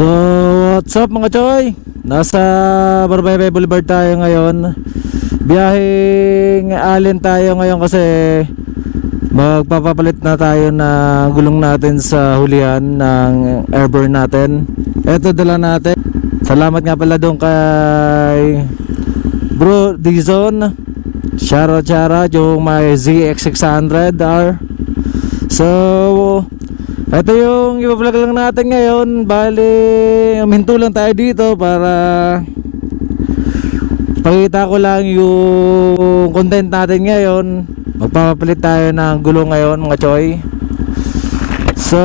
So, what's up mga choy? Nasa Barbaybay Boulevard tayo ngayon. Biyaheng Allen tayo ngayon kasi magpapapalit na tayo ng gulong natin sa hulihan ng airborne natin. Eto dala natin. Salamat nga pala doon kay Bro Dizon. Shoutout yung may ZX600R. So, ito yung ipa-vlog lang natin ngayon. Bali, uminto lang tayo dito para pakita ko lang yung content natin ngayon. Magpapapalit tayo ng gulong ngayon mga choy. So,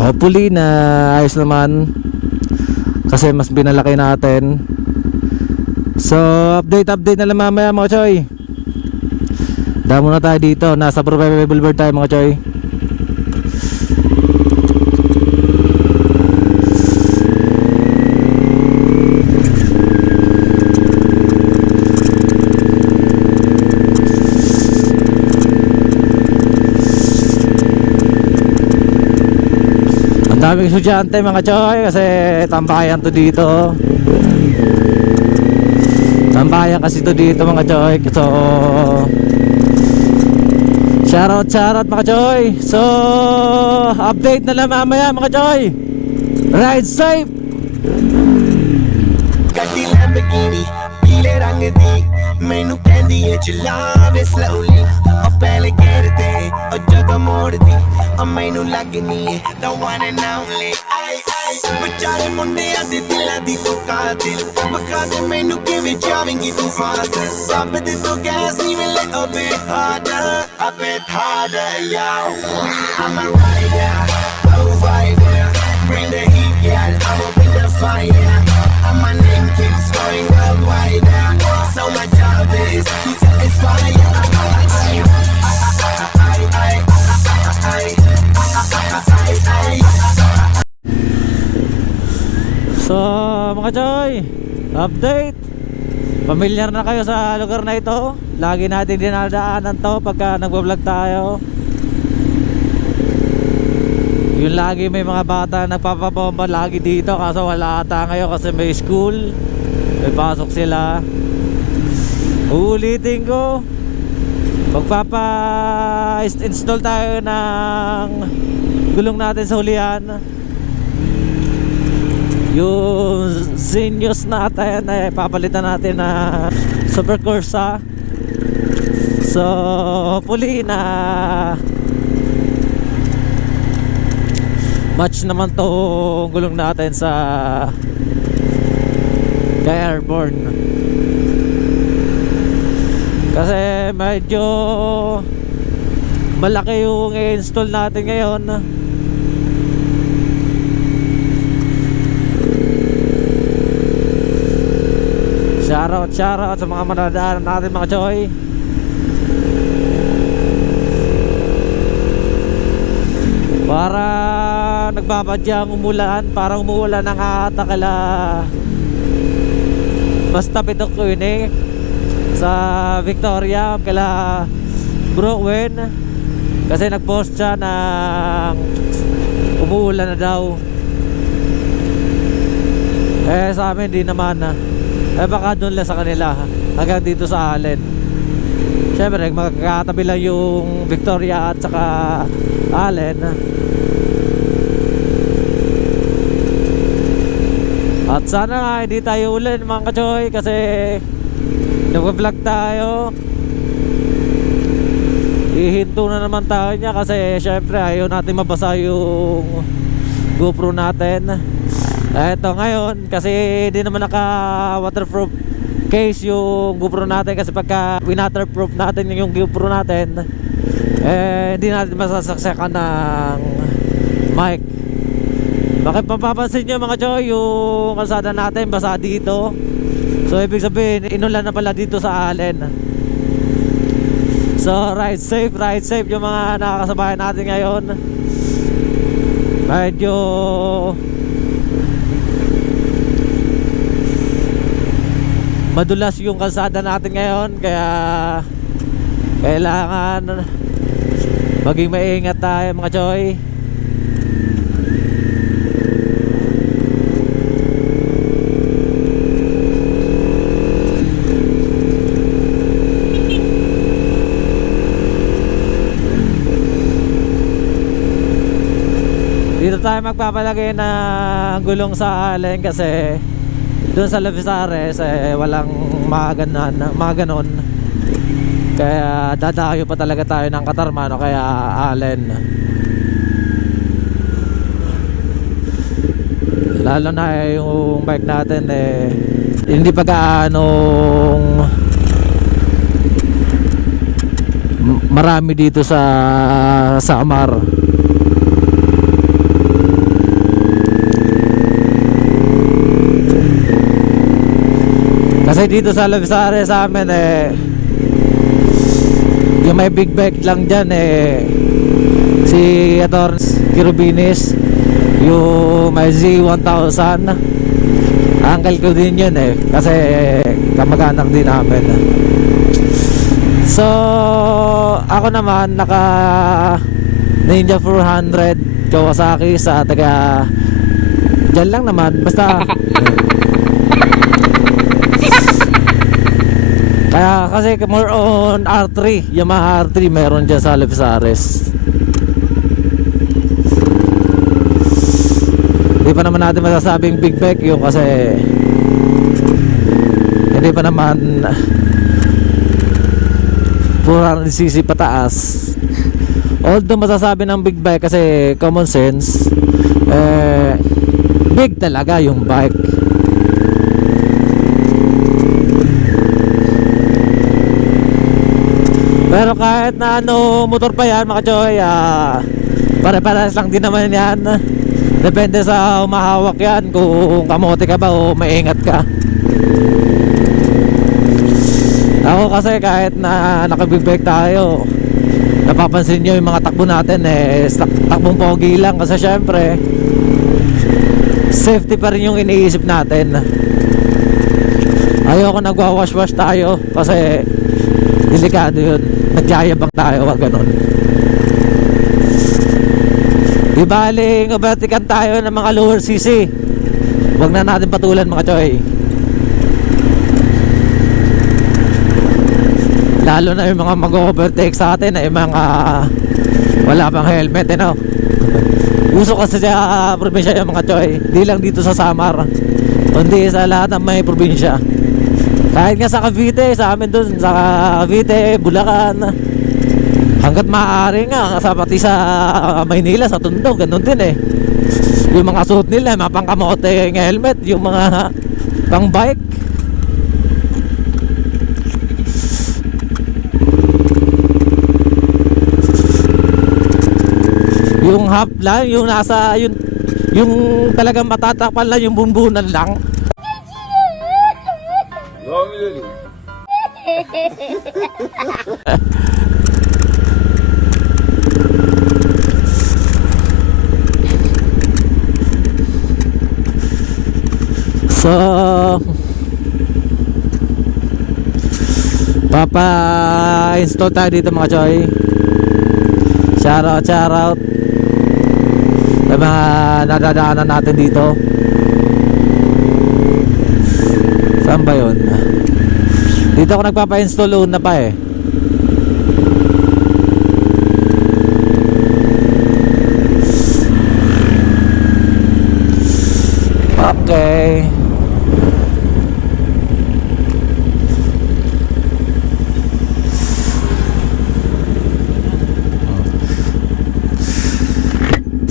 hopefully na ayos naman kasi mas binalaki natin. So, update na lang mamaya mga choy. Damo na tayo dito. Nasa Barbaybay Boulevard tayo mga choy. Daming estudyante mga choy kasi tambayan to dito. Tambayan kasi to dito mga choy. So shoutout mga choy. So update na lang mamaya mga choy. Ride safe. ਗੱਡੀ ਲੈਂਬਰਗਿਨੀ ਪੀਲੇ ਰੰਗ ਦੀ ਮੈਨੂੰ ਕਹਿੰਦੀ ਏ ਚਲਾਵੇ ਸਲੋਲੀ ਉਹ ਪਹਿਲੇ ਗੇਰ ਤੇ ਉਹ ਜਦੋਂ ਮੋੜਦੀ ਉਹ ਮੈਨੂੰ ਲੱਗਨੀ ਏ the one and only ਆਈ ਆਈ ਵਿਚਾਰੇ ਮੁੰਡਿਆਂ ਦੇ ਦਿਲਾਂ ਦੀ ਤੂੰ ਕਾਤਿਲ ਮਖਾ ਦੇ ਮੈਨੂੰ ਕਿਵੇਂ ਜਾਵੇਂਗੀ ਤੂੰ ਫਾਸਟ ਰੱਬ ਦੇ ਤੂੰ ਗੈਸ ਨਹੀਂ ਮਿਲੇ a bit harder yo I'm a rider provider bring the heat girl I'm up in the fire and my name keeps going worldwide. So my job is to satisfy you. So mga choy, update. Pamilyar na kayo sa lugar na ito. Lagi natin dinadaanan to pagka nagbablog tayo. Yung lagi may mga bata nagpapabomba lagi dito. Kaso wala ata ngayon kasi may school. May pasok sila. Uulitin ko, magpapa-install tayo ng gulong natin sa hulihan. Yung Xenius natin ay papalitan natin na Super Corsa. So hopefully na match naman to gulong natin sa kay airborne. Kasi medyo malaki yung i-install natin ngayon. Shoutout sa mga manadaanan natin mga choy. Para nagbabadyang umulan, parang umuulan ng ata kala basta pitok ko yun sa Victoria kala Brooklyn kasi nagpost siya ng umuulan na daw. Sa amin di naman baka doon lang sa kanila hanggang dito sa Allen. Siyempre magkakatabi lang yung Victoria at saka Allen. At sana nga hindi tayo ulan mga kachoy kasi nag-vlog tayo. Ihinto na naman tayo niya kasi syempre ayaw natin mabasa yung GoPro natin. Eto ngayon kasi hindi naman naka waterproof case yung GoPro natin kasi pagka winaterproof natin yung GoPro natin hindi natin masasaksakan ng mic. Bakit mapapansin nyo mga choy yung kalsada natin basa dito. So ibig sabihin inulan na pala dito sa Allen. So ride safe yung mga nakakasabayan natin ngayon. Medyo madulas yung kalsada natin ngayon kaya kailangan maging maingat tayo mga choy. Dito tayo magpapalagay ng gulong sa Allen kasi doon sa Lavisares walang mga ganon. Kaya dadayo pa talaga tayo ng Katarman o kaya Allen. Lalo na yung bike natin hindi pa gaanong marami dito sa Amar. Kasi dito sa Lavisares sa amin yung may big bike lang dyan si Atty. Kirubinis, yung may Z1000. Uncle ko din yun kasi kamag-anak din namin. So ako naman naka Ninja 400 Kawasaki sa taga dyan lang naman basta. Kaya kasi more on R3, Yamaha R3 meron dyan sa Lavisares. Hindi pa naman natin masasabing big bike yung kasi hindi pa naman 400cc pataas. Although masasabi ng big bike kasi common sense, big talaga yung bike. Pero kahit na motor pa yan mga choy, pare-pares lang din naman yan. Depende sa umahawak yan, kung kamote ka ba o maingat ka. Ako kasi kahit na naka-big tayo, napapansin nyo yung mga takbo natin takbong pogi lang. Kasi syempre safety pa rin yung iniisip natin. Ayoko nagwawash-wash tayo kasi delikado yun. Nagyayabang tayo, wag ganun. Di baling overtikan tayo ng mga lower CC. Wag na natin patulan mga choy. Lalo na yung mga mag-overtake sa atin ay mga wala pang helmet Uso kasi sa probinsya yung mga choy. Di lang dito sa Samar, kundi sa lahat ng may probinsya. Kahit nga sa Cavite, sa amin dun sa Cavite, Bulacan, hanggat maaari nga sa pati sa Maynila, sa Tondo, ganun din yung mga suot nila, mga pangkamote yung helmet, yung mga pang bike. Yung half lang, yung nasa yung talagang matatakpan lang, yung bunbunan lang. So papa-install tayo dito mga choy. Shoutout sa mga nadadaanan natin dito. Saan ba yun? Dito ako nagpapa-install una pa Okay.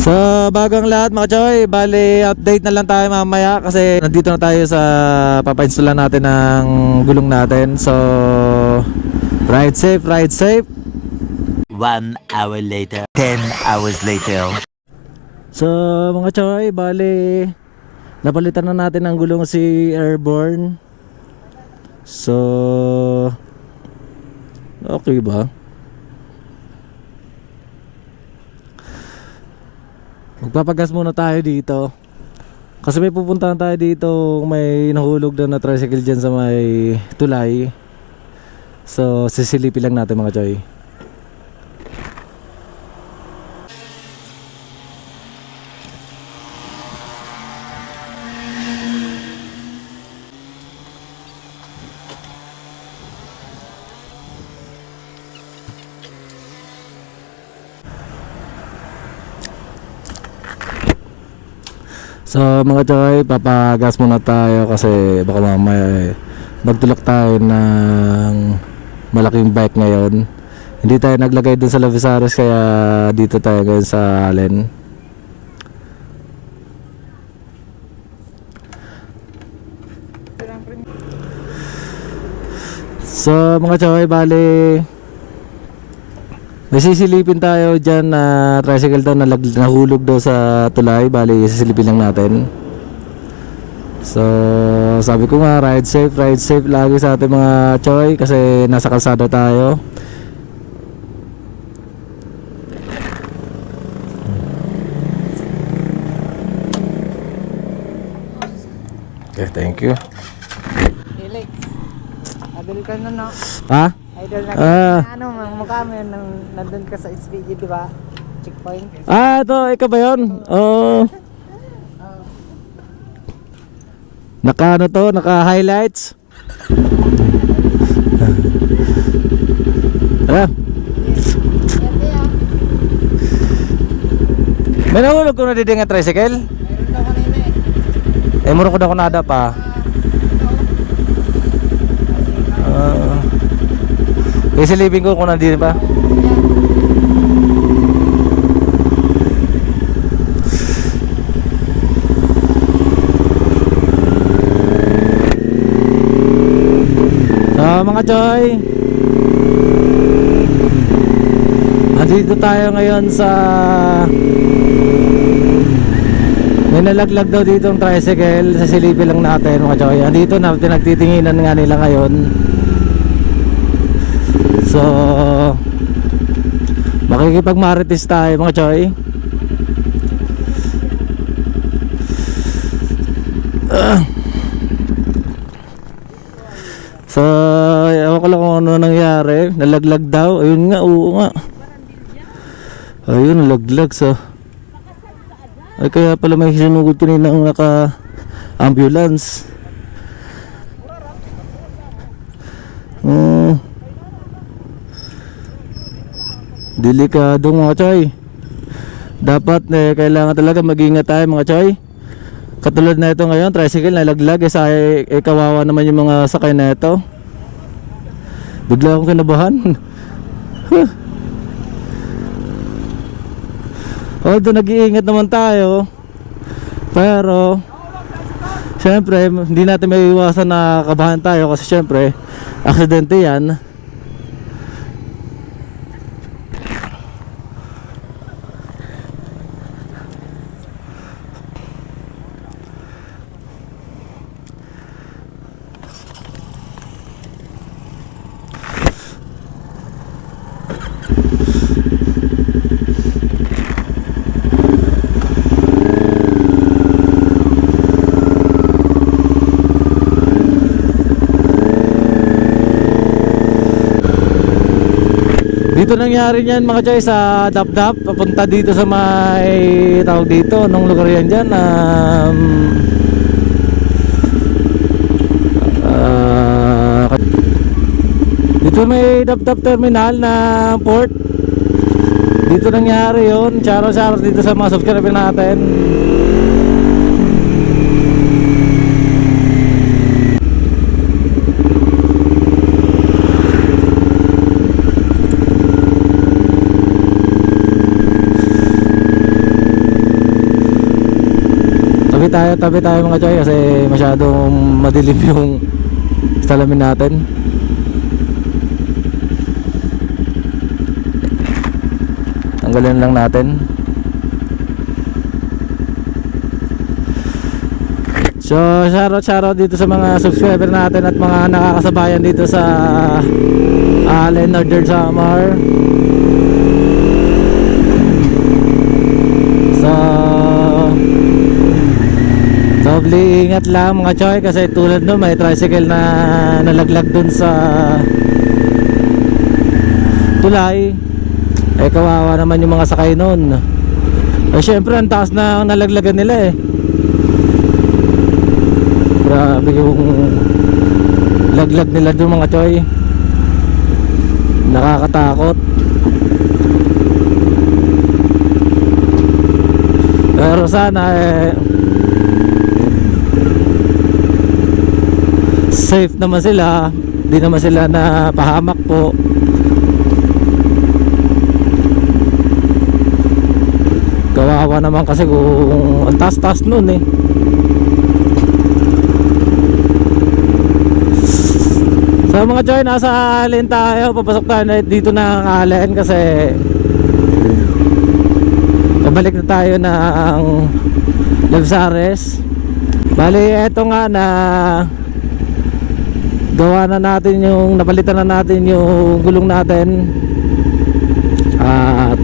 So bagang lahat mga choy, bali update na lang tayo mamaya kasi nandito na tayo sa papa-install natin ng gulong natin. So ride safe, ride safe. 1 hour later, 10 hours later. So mga choy, bali napalitan na natin ng gulong si Airborne. So okay ba? Magpapagas muna tayo dito kasi may pupuntahan tayo dito. May nahulog na tricycle dyan sa may tulay. So sisilipin lang natin mga choy. So mga choy, papagas muna tayo kasi baka mamaya magtulak tayo ng malaking bike ngayon. Hindi tayo naglagay dun sa Lavisares kaya dito tayo ngayon sa Allen. So mga choy, bali may sisilipin tayo dyan na tricycle daw nahulog daw sa tulay. Bali sisilipin lang natin. So sabi ko nga, ride safe lagi sa ating mga choy kasi nasa kalsada tayo. Okay, thank you. Felix, idol ka na, no? Ha? Idol na ano, mukha mo yun nang nandun ka sa SPG, di ba? Checkpoint. Ito, ikaw ba yun? Oo. Naka ano to, naka highlights. Ah. May nahulog ko na dito nga tricycle. Meron daw kanina eh. Eh, muro ko na kunada pa. Isilipin ko kung nandito ba. So mga choy, andito tayo ngayon sa may nalaglag daw dito ang tricycle. Sasilipin lang natin mga choy. Andito na nagtitinginan nga nila ngayon. So makikipagmarites tayo mga choy. So ewan ko lang kung ano nangyari. Nalaglag daw. Ayun nga, oo nga. Ayun, nalaglag. So ay kaya pala may sinugod kanina ang naka ambulance. Delikado mga choy. Dapat kailangan talaga mag-ingat tayo mga choy. Katulad na ito ngayon, tricycle nalaglag. Kawawa naman yung mga sakay na ito. Bigla akong kinabahan. Although nag-iingat naman tayo, pero syempre hindi natin may iwasan na kabahan tayo kasi syempre aksidente yan. Dito nangyari niyan mga choy sa Dapdap papunta dito sa may tawag dito nung lugar yan dyan. Dito may Dapdap terminal na port. Dito nangyari yun. Shoutout dito sa mga subscriber natin. Tabi tayo mga choy kasi masyadong madilim yung salamin natin. Tanggalin lang natin. So shoutout dito sa mga subscriber natin at mga nakakasabayan dito sa Allen Northern Samar. Doble ingat lang mga choy kasi tulad nun may tricycle na nalaglag dun sa tulay. Kawawa naman yung mga sakay nun. Syempre ang taas na nalaglagan nila Grabe yung laglag nila dun mga choy. Nakakatakot. Pero sana safe naman sila, di naman sila na pahamak po. Kawawa naman kasi kung ang taas-taas nun eh. So mga Choy, nasa Allen tayo. Papasok tayo na dito ng Allen kasi pabalik na tayo ng Levsares. Bali, eto nga na gawa na natin yung, napalitan na natin yung gulong natin. At